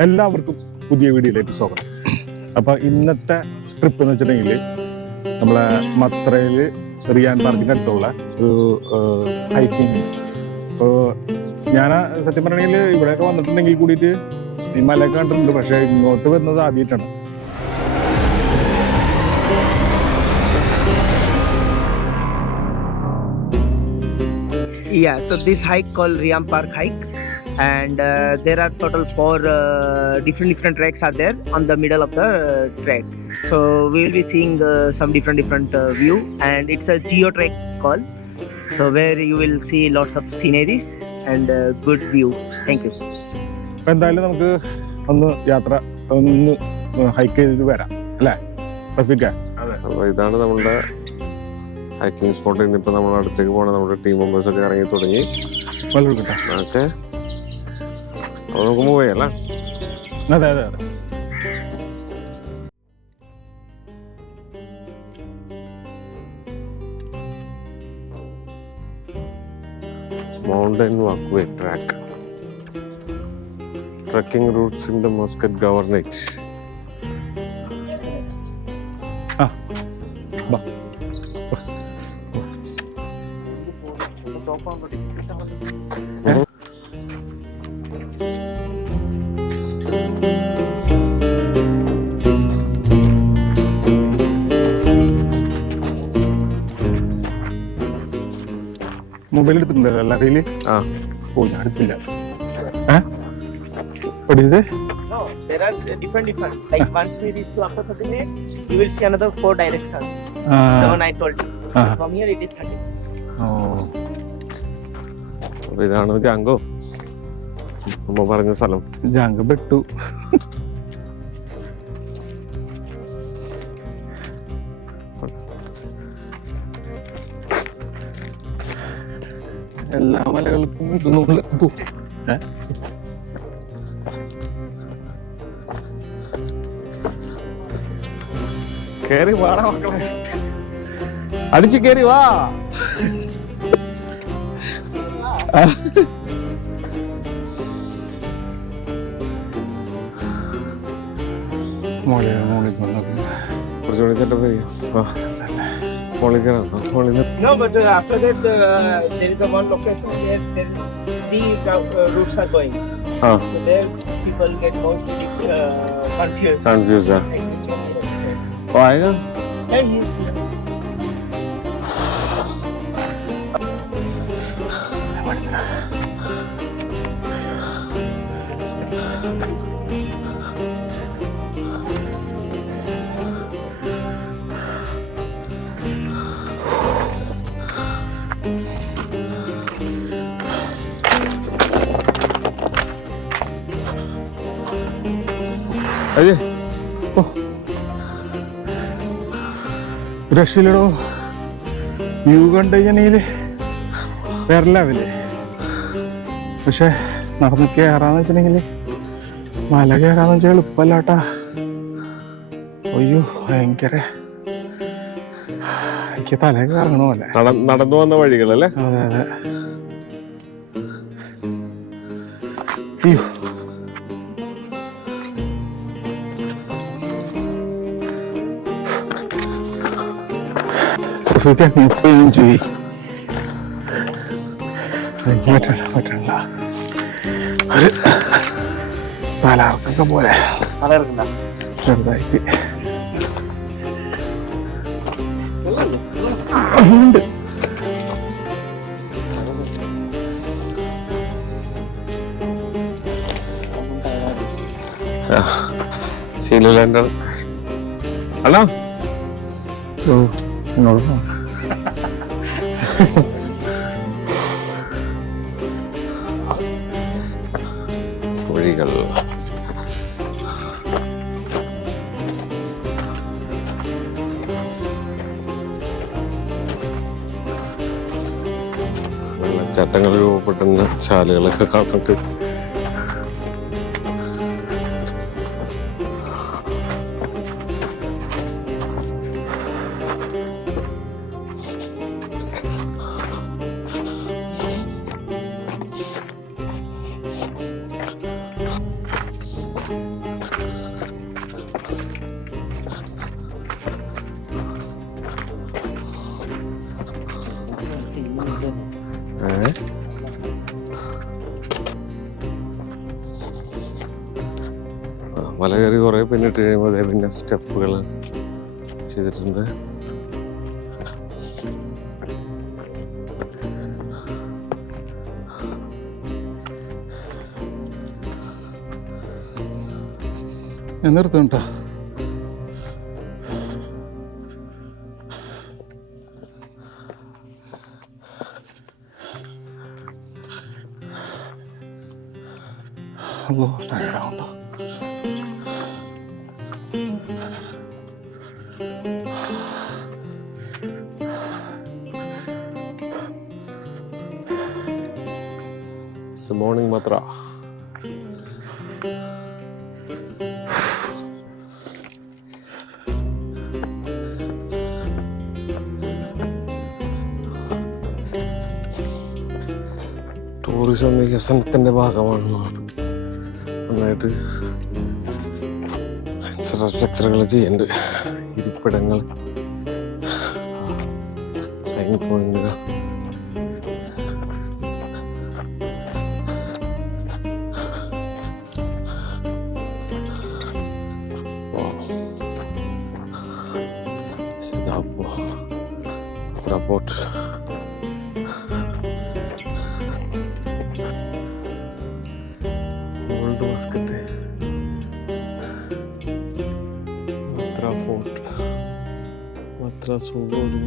എല്ലാവർക്കും പുതിയ വീഡിയോയിലേക്ക് സ്വാഗതം. അപ്പോൾ ഇന്നത്തെ ട്രിപ്പ് എന്ന് വെച്ചിട്ടുണ്ടെങ്കിൽ നമ്മളെ മത്രയിൽ റിയാൻ പാർക്കിൻ്റെ അടുത്തുള്ള ഒരു ഹൈക്കിങ്. അപ്പോൾ ഞാൻ സത്യം പറഞ്ഞെങ്കിൽ ഇവിടെയൊക്കെ വന്നിട്ടുണ്ടെങ്കിൽ കൂടിയിട്ട് ഈ മലയൊക്കെ കണ്ടിട്ടുണ്ട്, പക്ഷേ ഇങ്ങോട്ട് വരുന്നത് ആദ്യമായിട്ടാണ്. Yeah, so this hike called Riam Park hike, and there are total 4 different tracks are there on the middle of the track. So we will be seeing some different view, and it's a geo track call. So where you will see lots of sceneries and good view. Thank you. അപ്പോൾ എന്തായാലും നമുക്ക് ഒന്ന് യാത്ര ഒന്ന് hike ചെയ്തിട്ട് വരാം അല്ലേ റഫീഖ? അതെ, അപ്പോൾ ഇതാണ് നമ്മുടെ ഹൈക്കിംഗ് സ്പോട്ട്. ഇന്നിപ്പോൾ നമ്മൾ അടുത്തേക്ക് പോകണം. നമ്മുടെ ടീം മെമ്പേഴ്സൊക്കെ ഇറങ്ങി തുടങ്ങി. ഓക്കെ, അപ്പോൾ നമുക്ക് മൂവ് ചെയ്യാം അല്ലേ? അതെ അതെ അതെ. Mountain walkway track. Trekking routes in the Muscat Governorate. Mobile എടുത്തിട്ടുണ്ടല്ലോ കയ്യിൽ? ഓ, ഞാൻ എടുത്തില്ല. What is it? No, there are different. Like once we reach to after 30 minutes, you will see another 4 directions. The one I told you. From here it is 30. അപ്പോൾ ഇതാണ് ജാങ്കോ നമ്മൾ പറഞ്ഞ സ്ഥലം. ജാങ്കോ ബെട്ടു. എല്ലാ മലകൾക്കും കേറി വാടാ മക്കളെ, അടിച്ചു കേറി വാ. കുറച്ചുകൂടി സെറ്റപ്പ് ചെയ്യും. No, but after that there is a one location where there 3 routes are going. So there people get mostly confused. Oh, I know. Hey, he's here. അതെ, രക്ഷയില്ലടോ. വ്യൂ കണ്ടു കഴിഞ്ഞാൽ വേറെ ലെവല്. പക്ഷെ നടന്ന് കയറാന്ന് വെച്ചിട്ടുണ്ടെങ്കിൽ മല കയറാന്ന് വെച്ചാൽ എളുപ്പമല്ലാട്ടാ. അയ്യോ, ഭയങ്കര എനിക്ക് തലയൊക്കെ കറങ്ങണ പോലെ. നടന്നു വന്ന വഴികളല്ലേ? അതെ അതെ. അയ്യോ, എൻജോയ് പറ്റണ്ട. ഒരു പാലാർക്കൊക്കെ പോലെ ചെറുതായിട്ട് ഉണ്ട്. ശീലല്ലേ അല്ല? ഓ, എന്നോട് വഴികൾ. വെള്ളച്ചാട്ടങ്ങൾ രൂപപ്പെടുന്ന ശാലകളൊക്കെ കാണുന്നുണ്ട്. മല കയറി കുറേ പിന്നിട്ട് കഴിയുമ്പോൾ പിന്നെ സ്റ്റെപ്പുകൾ ചെയ്തിട്ടുണ്ട്. ഞാൻ നിർത്തും കേട്ടോ. ടയർഡാവുണ്ടോ? മോർണിംഗ് മത്ര. ടൂറിസം വികസനത്തിൻ്റെ ഭാഗമാണ് നന്നായിട്ട് ഇൻഫ്രാസ്ട്രക്ചറുകൾ ചെയ്യുന്നുണ്ട്. ഇരിപ്പിടങ്ങൾ, സൈൻ പോയിന്റുകൾ, port. Old Muscat, Mutrah fort, Mutrah സൂഗോഡ്.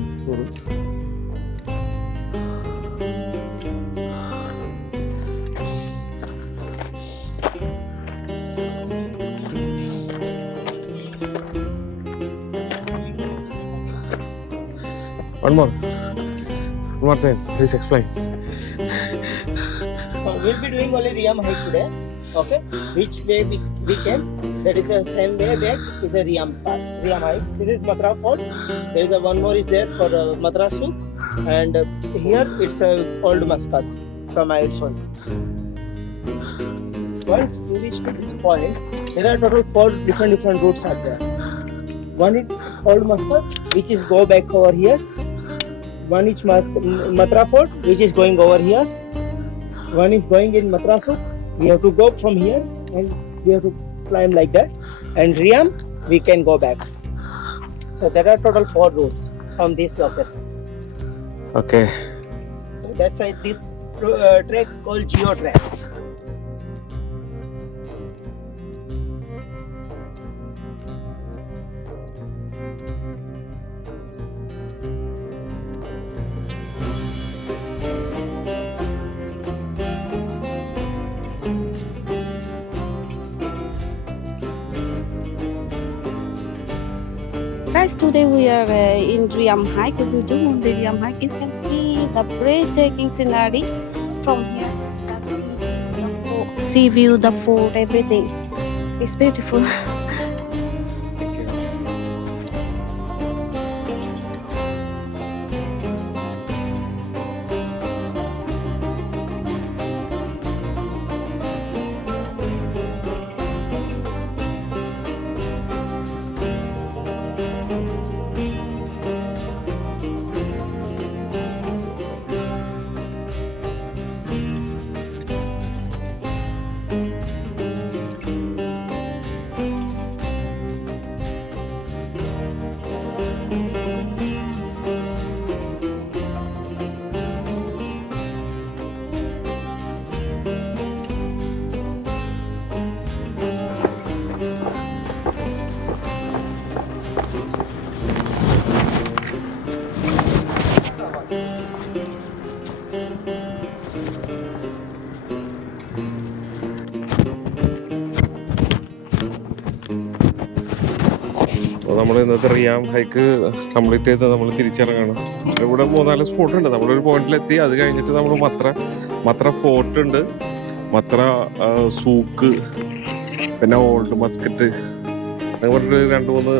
One more time, please explain. So we'll be doing only Riam hike today. Okay, which way we came, that is the same way back is a Riam Park, Riam hike. This is Matra Fort. There is a one more is there for Matra Souk, and here it's a Old Muscat from Ayurved. Once you reach to this point, there are total 4 different routes are there. One is Old Muscat, which is go back over here. One is Matra Fort, which is going over here. One is going in Matra Souk. We have to go from here and we have to climb like that. And Riam, we can go back. So there are total 4 routes from this location. Okay. So that's why this trek called Geo Trek. Guys, today we are in Riam Hike. We will do on the Riam Hike. You can see the breathtaking scenery from here. Sea view, the fort, everything. It's beautiful. നമ്മൾ ഇന്നത്തെ റിയാം hike complete ചെയ്ത് നമ്മൾ തിരിച്ചിറങ്ങണം. ഇവിടെ 3-4 spot ഉണ്ട്. നമ്മളൊരു പോയിന്റിലെത്തി. അത് കഴിഞ്ഞിട്ട് നമ്മൾ മത്ര ഫോർട്ട് ഉണ്ട്, മത്ര സൂക്ക്, പിന്നെ ഓൾഡ് മസ്കറ്റ്, അങ്ങനെ പറഞ്ഞിട്ട് 2-3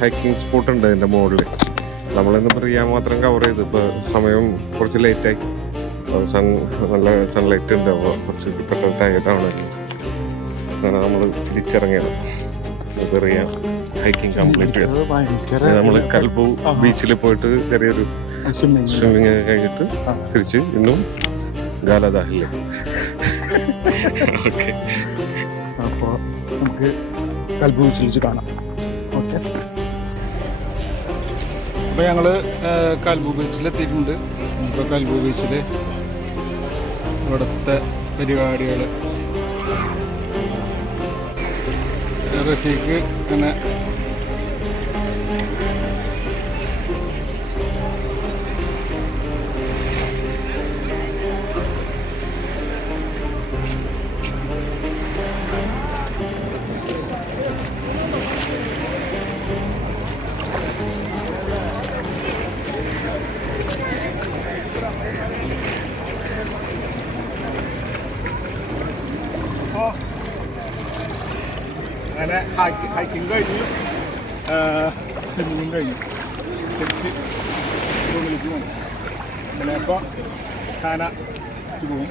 ഹൈക്കിംഗ് സ്പോട്ട് ഉണ്ട് അതിൻ്റെ മുകളിൽ. നമ്മളിന്നിപ്പോൾ റിയാം മാത്രം കവർ ചെയ്തു. ഇപ്പോൾ സമയം കുറച്ച് ലേറ്റായി. നല്ല സൺലൈറ്റ് ഉണ്ട്, അപ്പോൾ കുറച്ച് പെട്ടെന്ന് ടയർഡാണ്. അങ്ങനെ നമ്മൾ തിരിച്ചിറങ്ങിയത്. റിയാം ഹൈക്കിംഗ് കംപ്ലീറ്റ് ചെയ്തു. ഭയങ്കര നമ്മൾ കൽബു ബീച്ചിൽ പോയിട്ട് ചെറിയൊരു സ്വിമ്മിങ് കഴിഞ്ഞിട്ട് തിരിച്ച് ഇന്നും ഗാലദാഹില്ല. ഓക്കെ, അപ്പോൾ നമുക്ക് കൽബ് ബീച്ചിൽ വെച്ച് കാണാം. ഓക്കെ, അപ്പോൾ ഞങ്ങൾ കൽബ് ബീച്ചിലെത്തിയിട്ടുണ്ട്. ഇപ്പോൾ കൽബ് ബീച്ചിൽ ഇവിടുത്തെ പരിപാടികൾ റഫീക്ക് അങ്ങനെ അങ്ങനെ ഹൈക്കിങ് കഴിഞ്ഞു, സ്വിമ്മിങ് കഴിഞ്ഞു, തിരിച്ച് റൂമിലേക്ക് പോകും. അങ്ങനെ അപ്പോൾ ഹാന പോകും.